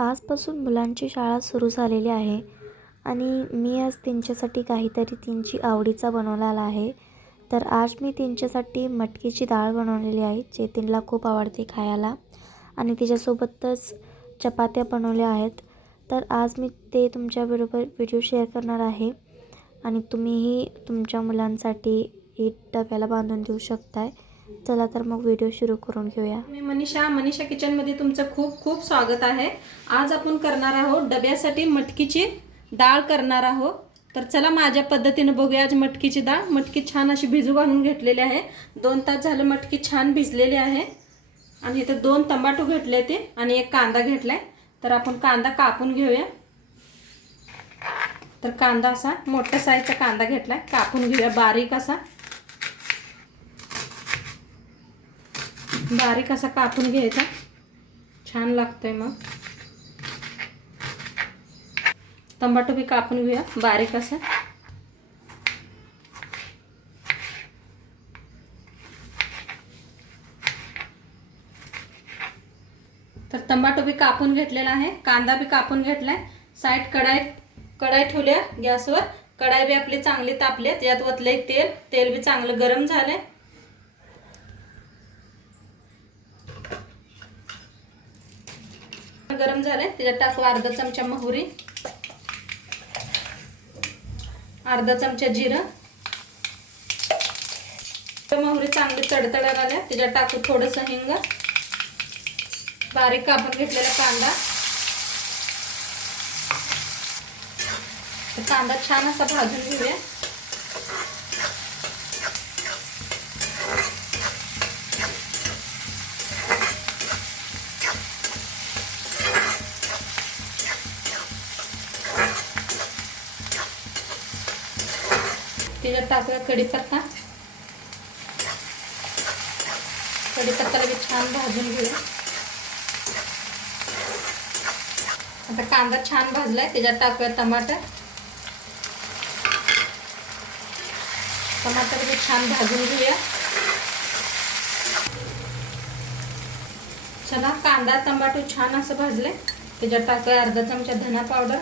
आजपासून मुलांची शाळा सुरू झालेली आहे आणि मी आज त्यांच्यासाठी काहीतरी त्यांची आवडीचा बनवलेला आहे. तर आज मी त्यांच्यासाठी मटकीची डाळ बनवलेली आहे जे त्यांना खूप आवडते खायला. आणि तिच्यासोबतच चपात्या बनवल्या आहेत. तर आज मी ते तुमच्याबरोबर व्हिडिओ शेअर करणार आहे. आणि तुम्हीही तुमच्या मुलांसाठी ही डब्याला बांधून देऊ शकताय. चला तर मग व्हिडिओ सुरू करून घेऊया. मी मनीषा मनीषा किचनमध्ये तुमचं खूप खूप स्वागत आहे. आज आपण करणार आहोत डब्यासाठी मटकीची डाळ करणार आहोत. तर चला माझ्या पद्धतीनं बघूया आज मटकीची डाळ. मटकी छान अशी भिजू घालून घेतलेली आहे. दोन तास झालं मटकी छान भिजलेली आहे. आणि इथे दोन टमाटो घेतले ते आणि एक कांदा घेतलाय. तर आपण कांदा कापून घेऊया. तर कांदा असा मोठ्या साईजचा कांदा घेतलाय. कापून घेऊया बारीक असा. बारीक असा कापून घ्यायचा. छान लागतंय मग. टमाटो बी कापून घेऊया बारीक असं. तर टमाटो बी कापून घेतलेला आहे कांदा बी कापून घेतलाय. साईड कढाई कढाई ठेवल्या गॅसवर. कढाई बी आपली चांगली तापली यात वतले तेल. तेल बी चांगलं गरम झालंय. गरम झाले त्याच्यात टाकू अर्धा चमचा मोहरी. अर्धा चमचा जिरं. मोहरी चांगली तडतडा आल्या त्याच्यात टाकू थोडंसं हिंग. बारीक कापून घेतलेला कांदा. कांदा छान असा भाजून घेऊया. त्याच्यात टाकूया कढीपत्ता. कढीपत्ताला बी छान भाजून घेऊया आता कांदा छान भाजलाय त्याच्यात टाकूया टमाटर. टमाटर बी छान भाजून घेऊया. चला कांदा टमाटो छान असं भाजले त्याच्यात टाकूया अर्धा चमचा धना पावडर.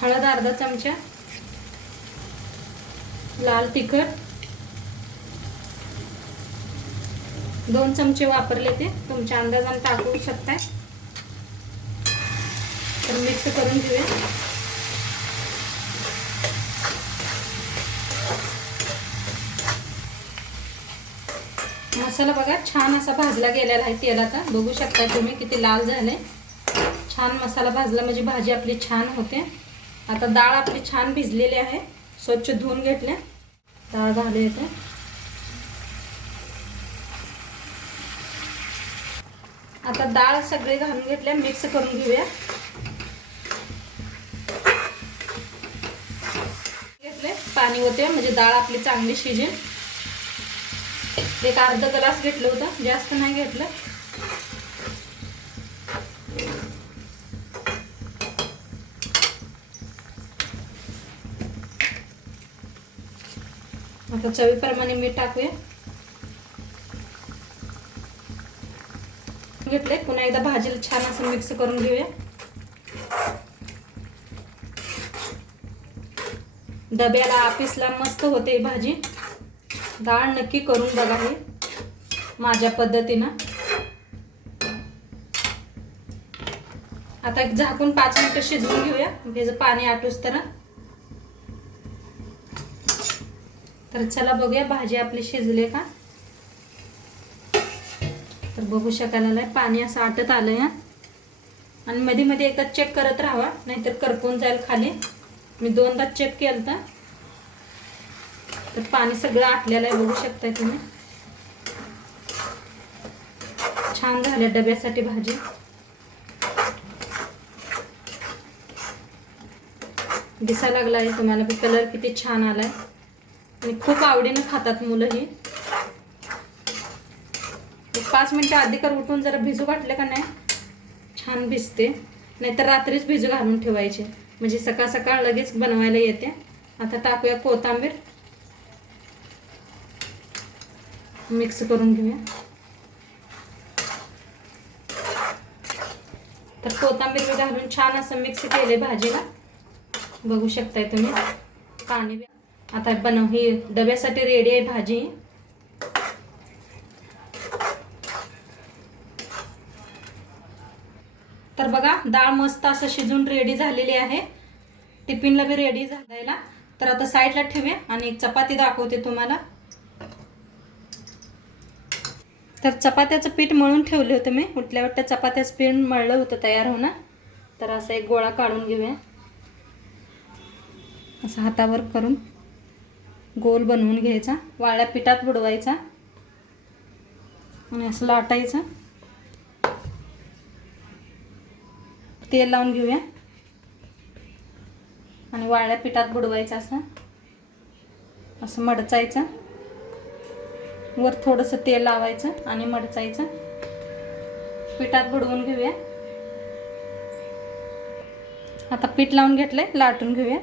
हळद अर्धा चमचा. लाल तिखट. दोन चमचे वापरले ते. तुमच्या अंदाजाने टाकू शकताय. तर मिक्स करून घेऊया. मसाला बघा छान असा भाजला गेलेला आहे तेलाचा. बघू शकता तुम्ही किती लाल झाले. छान मसाला भाजला म्हणजे भाजी आपली छान होते. आता डाळ आपली छान भिजलेली आहे. स्वच्छ धुवून घेतल्या. डाळ झाली येते आता डाळ सगळे घालून घेतल्या. मिक्स करून घेऊया. घेतले. पाणी होते म्हणजे डाळ आपली चांगली शिजेल. एक अर्धा ग्लास घेतलं होतं. जास्त नाही घेतलं. आता चवीप्रमाणे मीठ टाकूया. घेतले पुन्हा एकदा भाजीला छान असं मिक्स करून घेऊया. डब्याला ऑफिसला मस्त होते भाजी. डाळ नक्की करून बघा हे. माझ्या पद्धतीनं. आता एक झाकून पाच मिनटं शिजवून घेऊया. त्याचं पाणी आटूस तर तर चला बघूया भाजी आपली शिजली का? तर बघू शकायला पाणी असं आटत आलंय आणि मध्ये मध्ये एकच चेक करत राहावा नाहीतर करपून जाईल खाली. मी दोनदा चेक केलं तर पाणी सगळं आटलेलं आहे बघू शकताय तुम्ही. छान झाल्या डब्यासाठी भाजी. दिसा लागला आहे तुम्हाला कलर किती छान आलाय. आणि खूप आवडीनं खातात मुलं ही. पाच मिनटं आधी कर उठून जरा भिजू वाटले का नाही छान भिजते. नाहीतर रात्रीच भिजू घालून ठेवायचे. म्हणजे सकाळ सकाळ लगेच बनवायला येते. आता टाकूया कोथांबीर. मिक्स करून घेऊया. तर कोथांबीर मी घालून छान असं मिक्स केले भाजीला. बघू शकताय तुम्ही. पाणी आता बनव ही डब्यासाठी रेडी आहे भाजी. तर बघा डाळ मस्त असं शिजून रेडी झालेली आहे. टिफिनला बी रेडी झालायला. तर आता साईडला ठेवूया आणि एक चपाती दाखवते तुम्हाला. तर चपात्याचं पीठ मळून ठेवले होते मी. उठल्या वाटतं चपात्याचं पीठ मळलं होतं तयार होणं. तर असा एक गोळा काढून घेऊया. असं हातावर करून. गोल बनवून घ्यायचा वाळ्या पिठात बुडवायचा आणि असं लाटायचं. तेल लावून घेऊया. आणि वाळ्या पिठात बुडवायचं असं. असं मडचायचं. वर थोडंसं तेल लावायचं आणि मडचायचं. पिठात बुडवून घेऊया. आता पीठ लावून घेतलंय लाटून घेऊया.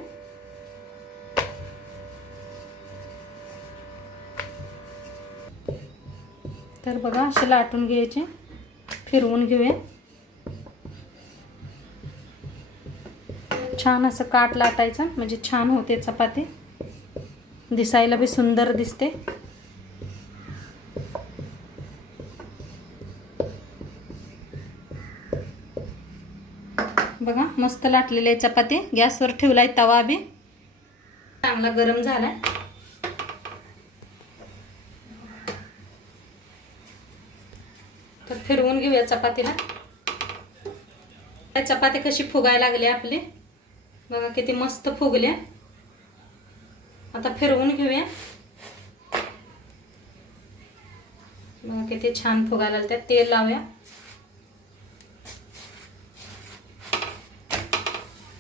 तर बघा असे लाटून घ्यायचे. फिरवून घेऊया. छान असं काट लाटायचं म्हणजे छान होते चपाती. दिसायला बी सुंदर दिसते. बघा मस्त लाटलेली आहे चपाती. गॅसवर ठेवलाय तवा बी. चांगला गरम झालाय तर फिरवून घेऊया चपातीला त्या चपाती कशी फुगायला लागली आपली. बघा किती मस्त फुगल्या. आता फिरवून घेऊया. बघा किती छान फुगायला लागल्या. तेल लावूया.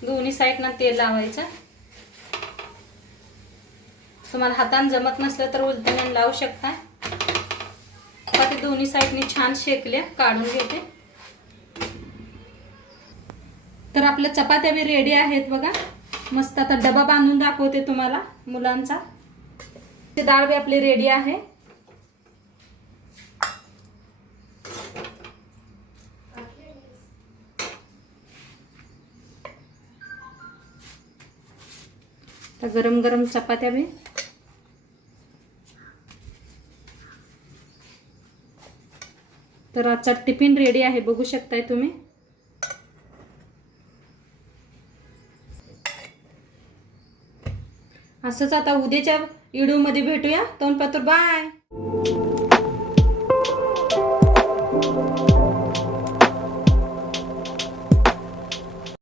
दोन्ही साईडनं तेल लावायचं. तुम्हाला हातान जमत नसलं तर उलटण्यानं लावू शकता. दोन्ही साईडने छान शेकल्या काढून घेते. तर आपल्या चपात्या बी रेडी आहेत बघा. मस्त आता डबा बांधून दाखवते तुम्हाला मुलांचा. ते डाळ बी आपली रेडी आहे. तर गरम गरम चपात्या बी. तर आजचा टिफिन रेडी आहे बघू शकताय तुम्ही. असंच आता उद्याच्या व्हिडिओमध्ये भेटूया. तोंडपातूर बाय